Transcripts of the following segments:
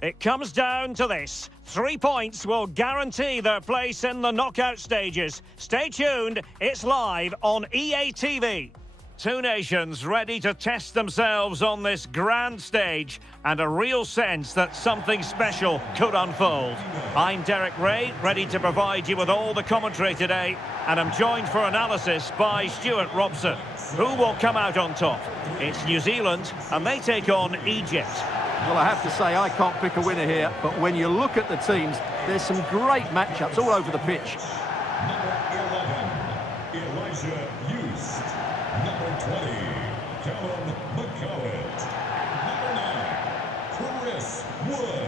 It comes down to this. 3 points will guarantee their place in the knockout stages. Stay tuned, it's live on EA TV. Two nations ready to test themselves on this grand stage, and a real sense that something special could unfold. I'm Derek Ray, ready to provide you with all the commentary today, and I'm joined for analysis by Stuart Robson. Who will come out on top? It's New Zealand, and they take on Egypt. Well, I have to say, I can't pick a winner here, but when you look at the teams, there's some great matchups all over the pitch. Number 11, Number 20, Callum McCallett. Number 9, Chris Wood.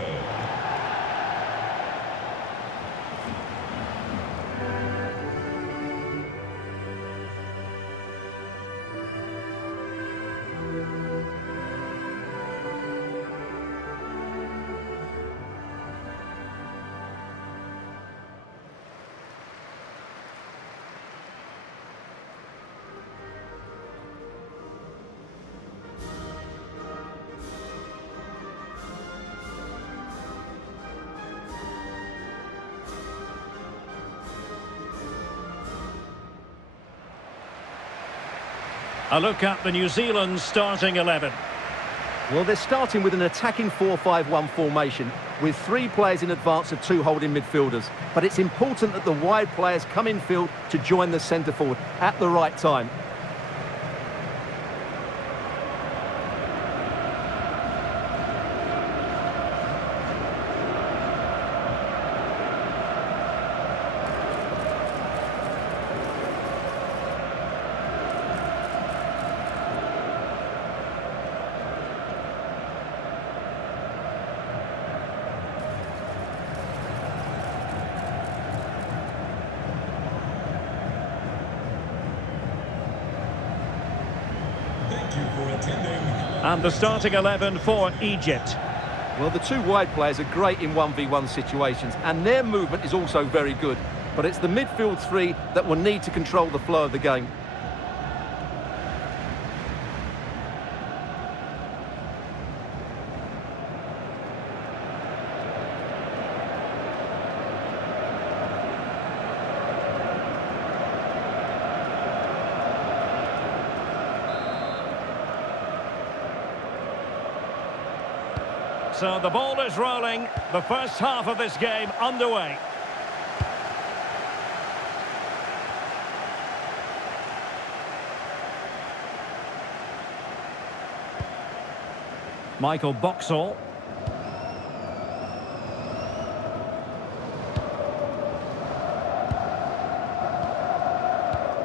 A look at the New Zealand starting 11. Well, they're starting with an attacking 4-5-1 formation with 3 players in advance of 2 holding midfielders. But it's important that the wide players come in field to join the centre forward at the right time. And the starting 11 for Egypt. Well, the 2 wide players are great in 1v1 situations, and their movement is also very good. But it's the midfield 3 that will need to control the flow of the game. So the ball is rolling, the first half of this game underway. Michael Boxall.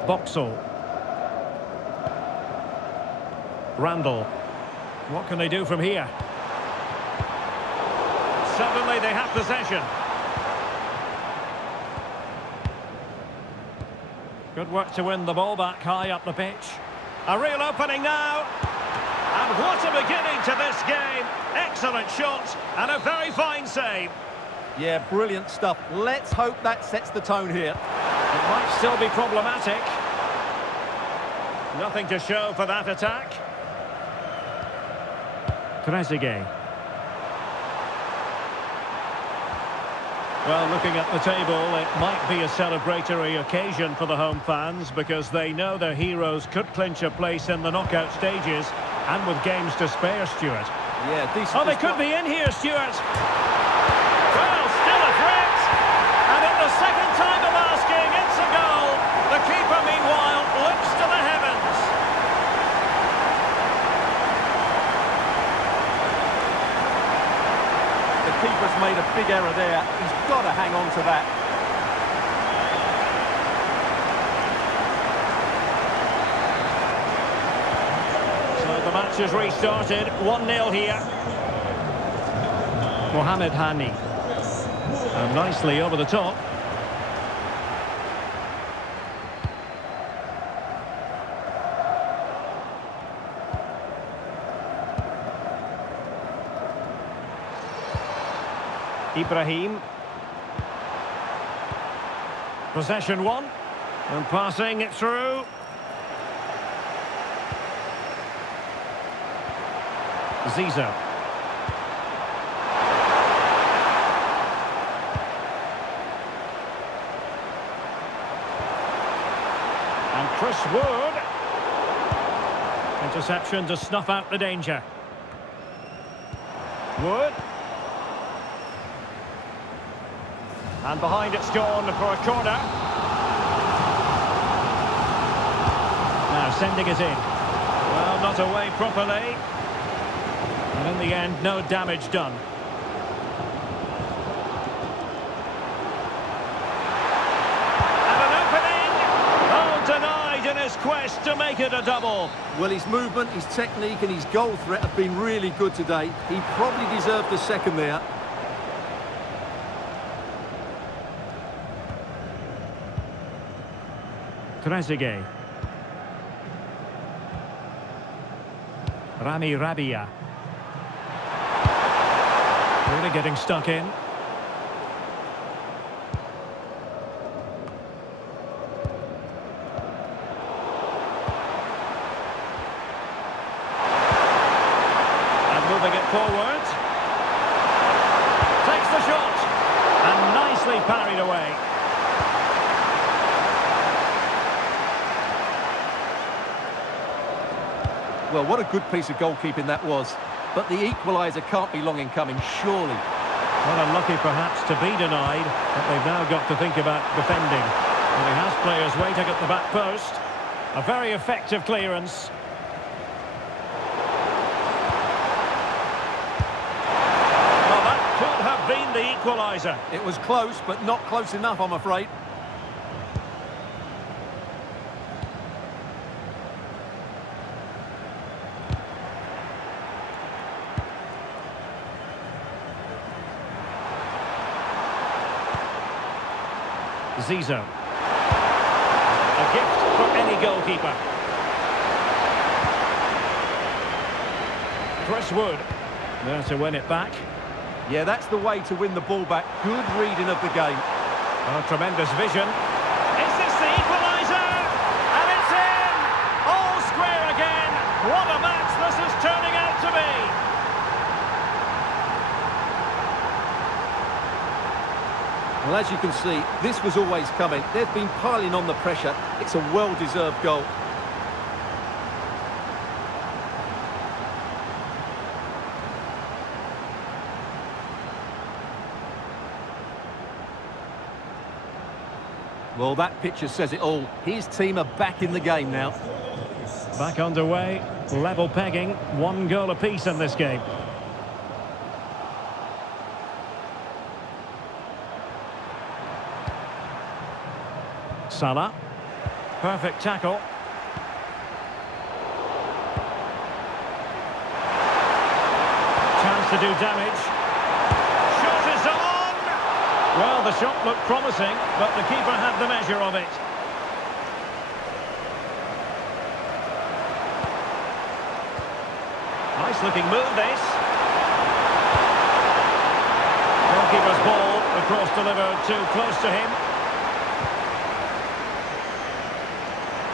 Boxall. Randall. What can they do from here? Suddenly they have possession. Good work to win the ball back high up the pitch. A real opening now. And what a beginning to this game. Excellent shot and a very fine save. Yeah, brilliant stuff. Let's hope that sets the tone here. It might still be problematic. Nothing to show for that attack. Trezeguet. Well, looking at the table, it might be a celebratory occasion for the home fans because they know their heroes could clinch a place in the knockout stages and with games to spare, Stuart. Yeah, decent. Oh, they could be in here, Stuart. Well, still a threat. And at the second time of asking, it's a goal. The keeper, meanwhile, looks to the heavens. The keeper's made a big error there. He's got to hang on to that. So the match has restarted. 1-0 here. Mohamed Hani. And nicely over the top. Ibrahim. Possession 1. And passing it through. Ziza. Chris Wood. Interception to snuff out the danger. Wood. And behind it's gone for a corner. Now sending it in. Well, not away properly. And in the end, no damage done. And an opening! Oh, denied in his quest to make it a double. Well, his movement, his technique and his goal threat have been really good today. He probably deserved a second there. Trezeguet. Rami Rabia. Really getting stuck in. And moving it forward. Takes the shot. And nicely parried away. Well, what a good piece of goalkeeping that was. But the equaliser can't be long in coming, surely. Well, unlucky perhaps to be denied, but they've now got to think about defending. And he has players waiting at the back post. A very effective clearance. Well, that could have been the equaliser. It was close, but not close enough, I'm afraid. Zizou. A gift for any goalkeeper. Chris Wood. There to win it back. Yeah, that's the way to win the ball back. Good reading of the game. Oh, tremendous vision. Is this the equaliser? And it's in! All square again. What a match this is turning out to be. Well, as you can see, this was always coming. They've been piling on the pressure. It's a well-deserved goal. Well, that picture says it all. His team are back in the game now. Back underway, level pegging, 1 goal apiece in this game. Salah. Perfect tackle. Chance to do damage. Shot is on! Well, the shot looked promising, but the keeper had the measure of it. Nice looking move, this. Goalkeeper's ball, the cross delivered too close to him.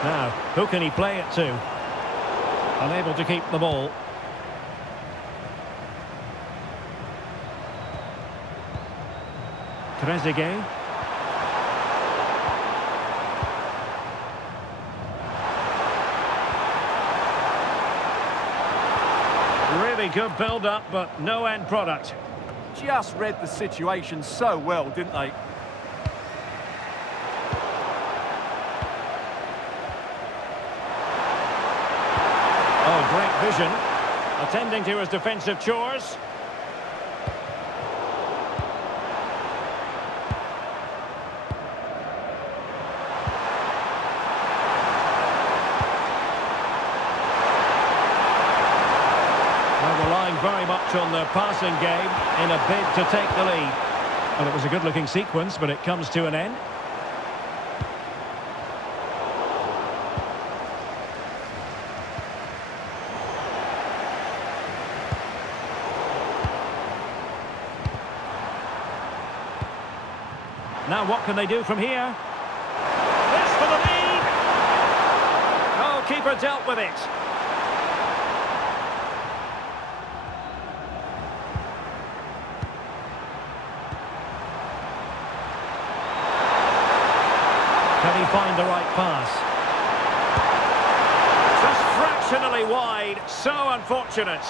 Now, who can he play it to? Unable to keep the ball. Trezeguet. Really good build-up, but no end product. Just read the situation so well, didn't they? Oh, great vision. Attending to his defensive chores. Well, relying very much on the passing game in a bid to take the lead. Well, it was a good-looking sequence, but it comes to an end. Now what can they do from here? This for the lead! Oh, keeper dealt with it. Can he find the right pass? Exceptionally wide, so unfortunate.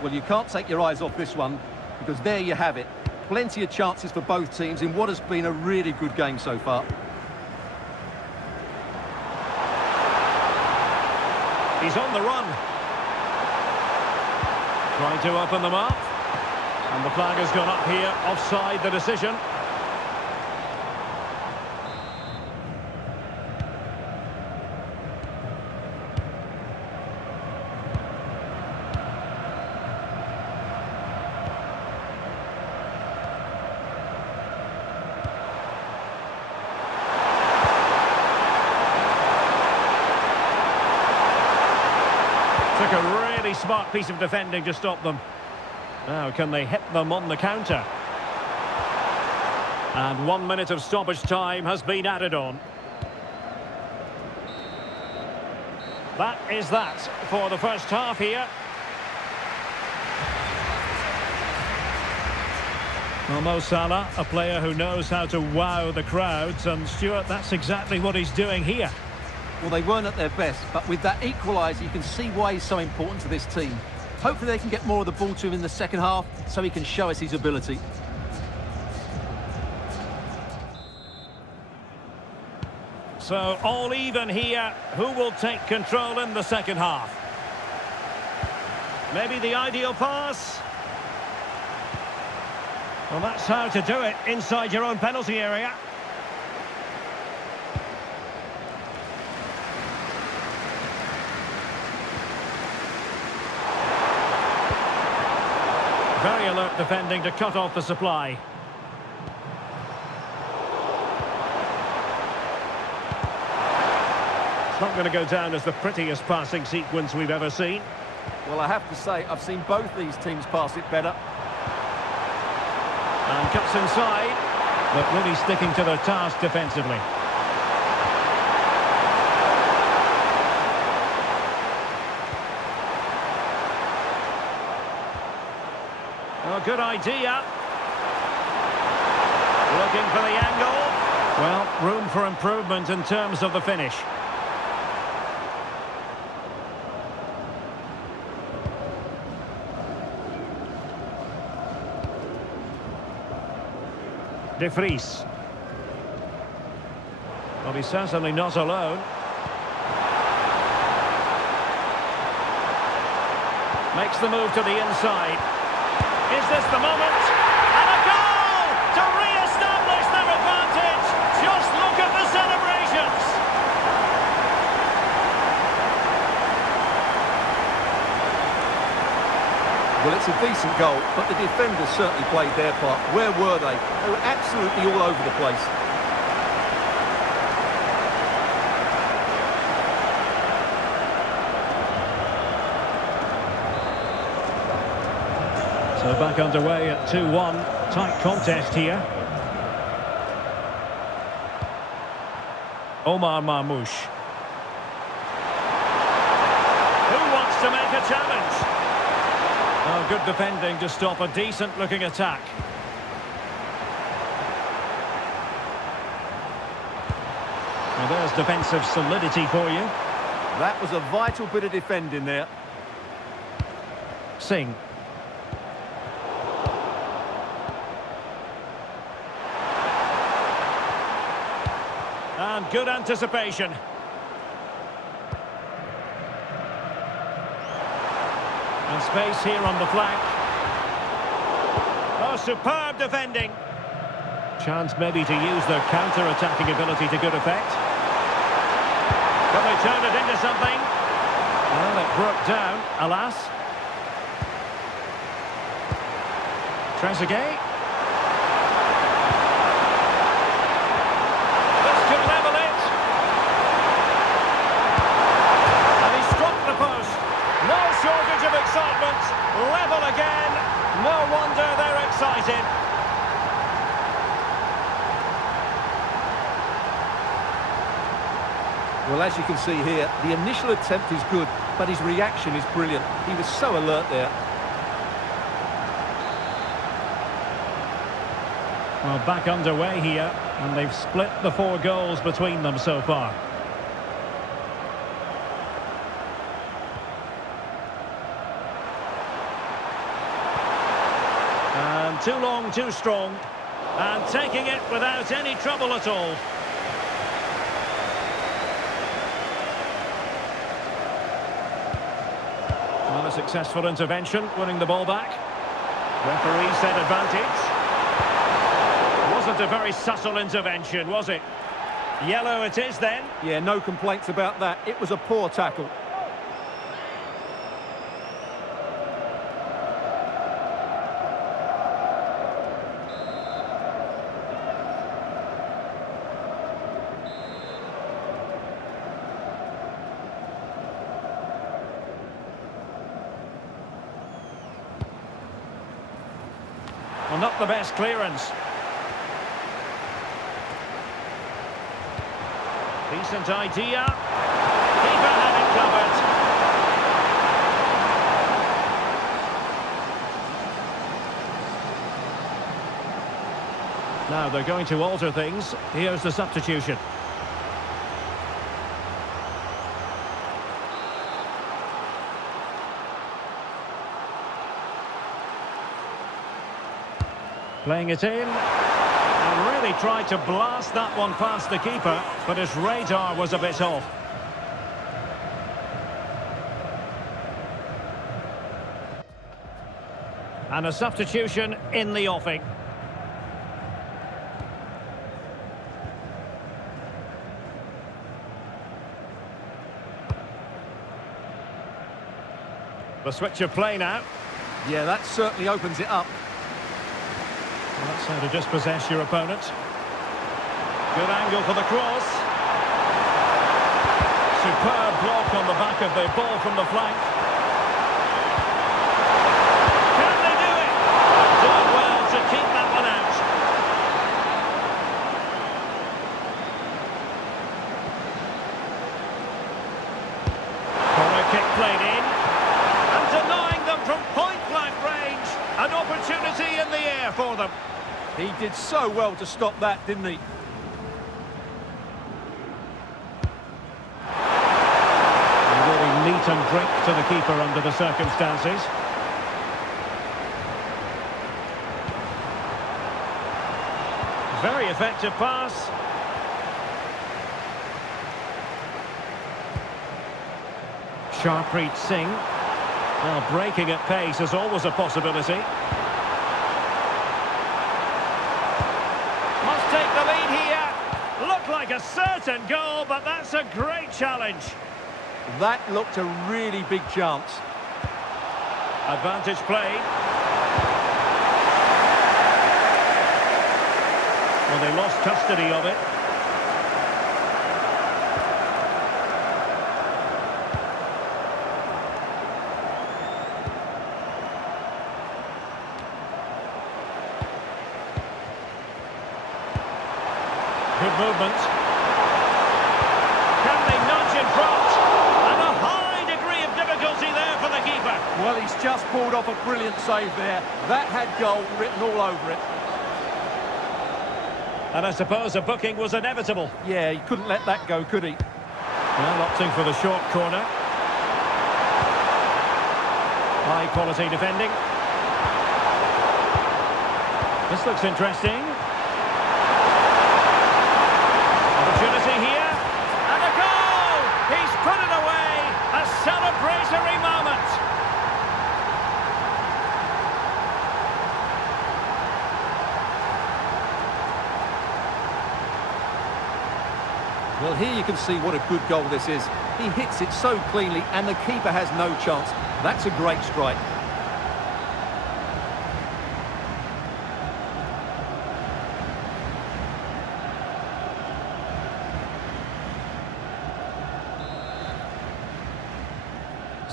Well, you can't take your eyes off this one, because there you have it. Plenty of chances for both teams in what has been a really good game so far. He's on the run. Trying to open them up. And the flag has gone up here, offside the decision. Took a really smart piece of defending to stop them. Now, can they hit them on the counter? And 1 minute of stoppage time has been added on. That is that for the first half here. Well, Mo Salah, a player who knows how to wow the crowds, and Stuart, that's exactly what he's doing here. Well, they weren't at their best, but with that equaliser, you can see why he's so important to this team. Hopefully they can get more of the ball to him in the second half, so he can show us his ability. So, all even here. Who will take control in the second half? Maybe the ideal pass? Well, that's how to do it inside your own penalty area. Very alert defending to cut off the supply. It's not going to go down as the prettiest passing sequence we've ever seen. Well, I have to say, I've seen both these teams pass it better. And cuts inside, but really sticking to their task defensively. Oh, good idea. Looking for the angle. Well, room for improvement in terms of the finish. De Vries. Well, he's certainly not alone. Makes the move to the inside. Is this the moment? And a goal to re-establish their advantage. Just look at the celebrations. Well, it's a decent goal, but the defenders certainly played their part. Where were they? They were absolutely all over the place. So back underway at 2-1. Tight contest here. Omar Marmoush. Who wants to make a challenge? Oh, good defending to stop a decent-looking attack. Well, there's defensive solidity for you. That was a vital bit of defending there. Singh. And good anticipation. And space here on the flank. Oh, superb defending. Chance maybe to use their counter-attacking ability to good effect. Can they turn it into something? Well, it broke down, alas. Trezeguet. This could level it. And he struck the post. No shortage of excitement. Level again. No wonder they're excited. Well, as you can see here, the initial attempt is good, but his reaction is brilliant. He was so alert there. Well, back underway here, and they've split the 4 goals between them so far. And too long, too strong, and taking it without any trouble at all. Well, a successful intervention, winning the ball back. Referee said advantage. Wasn't a very subtle intervention, was it? Yellow it is then. Yeah, no complaints about that. It was a poor tackle. Well, not the best clearance. Decent idea. Keeper had it covered. Now they're going to alter things. Here's the substitution. Playing it in. And really tried to blast that one past the keeper, but his radar was a bit off. And a substitution in the offing. The switch of play now. Yeah, that certainly opens it up. Well, that's how to dispossess your opponent. Good angle for the cross. Superb block on the back of the ball from the flank. Can they do it? Doing well to keep that one out. Corner kick played in. And denying them from point-blank range. An opportunity in the air for them. He did so well to stop that, didn't he? Really meat and drink to the keeper under the circumstances. Very effective pass. Sharpreet Singh. Well, breaking at pace is always a possibility. Must take the lead here. Looked like a certain goal, but that's a great challenge. That looked a really big chance. Advantage played. Well, they lost custody of it. Good movement. Can they nudge in front? And a high degree of difficulty there for the keeper. Well, he's just pulled off a brilliant save there. That had goal written all over it. And I suppose a booking was inevitable. Yeah, he couldn't let that go, could he? Well, opting for the short corner. High quality defending. This looks interesting. Opportunity here. And a goal! He's put it away. A celebratory moment. Well, here you can see what a good goal this is. He hits it so cleanly and the keeper has no chance. That's a great strike.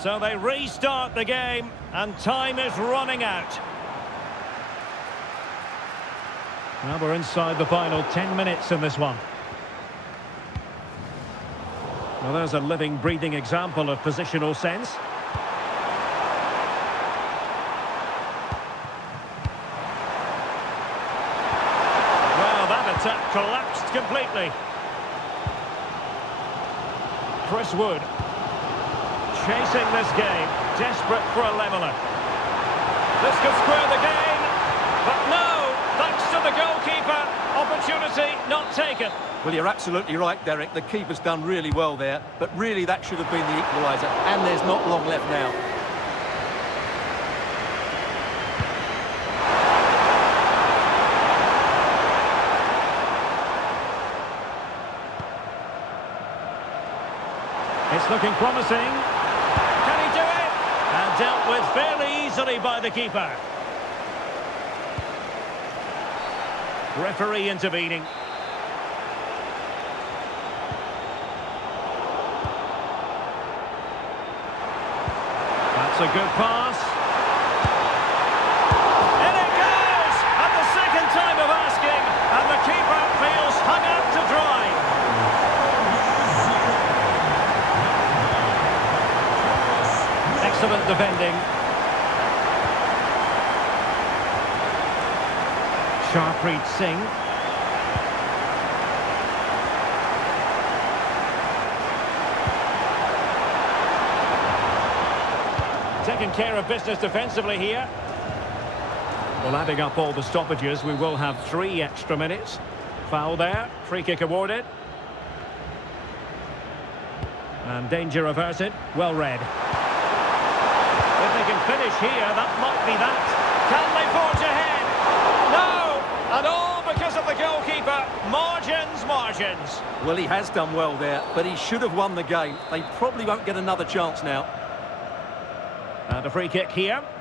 So they restart the game and time is running out. Now we're inside the final 10 minutes in this one. Well, there's a living, breathing example of positional sense. collapsed completely. Chris Wood. Chasing this game, desperate for a leveller. This could square the game, but no, thanks to the goalkeeper. Opportunity not taken. Well, you're absolutely right, Derek. The keeper's done really well there, but really that should have been the equaliser, and there's not long left now. It's looking promising. Can he do it? And dealt with fairly easily by the keeper. Referee intervening. That's a good pass. In it goes! At the second time of asking, and the keeper feels hung out to dry. Excellent defending. Sharpreet Singh. Taking care of business defensively here. Well, adding up all the stoppages, we will have 3 extra minutes. Foul there, free kick awarded. And danger averted, well read. If they can finish here, that might be that. Can they forge ahead? No! And all because of the goalkeeper. Margins. Well, he has done well there, but he should have won the game. They probably won't get another chance now. And a free kick here. Well,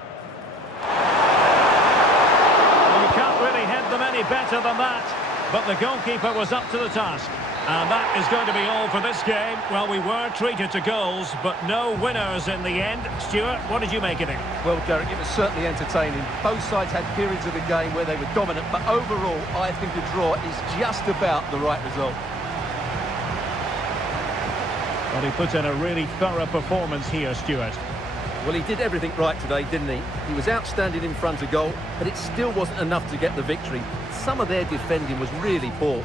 you can't really head them any better than that. But the goalkeeper was up to the task. And that is going to be all for this game. Well, we were treated to goals, but no winners in the end. Stuart, what did you make of it? Well, Derek, it was certainly entertaining. Both sides had periods of the game where they were dominant, but overall, I think a draw is just about the right result. Well, he put in a really thorough performance here, Stuart. Well, he did everything right today, didn't he? He was outstanding in front of goal, but it still wasn't enough to get the victory. Some of their defending was really poor.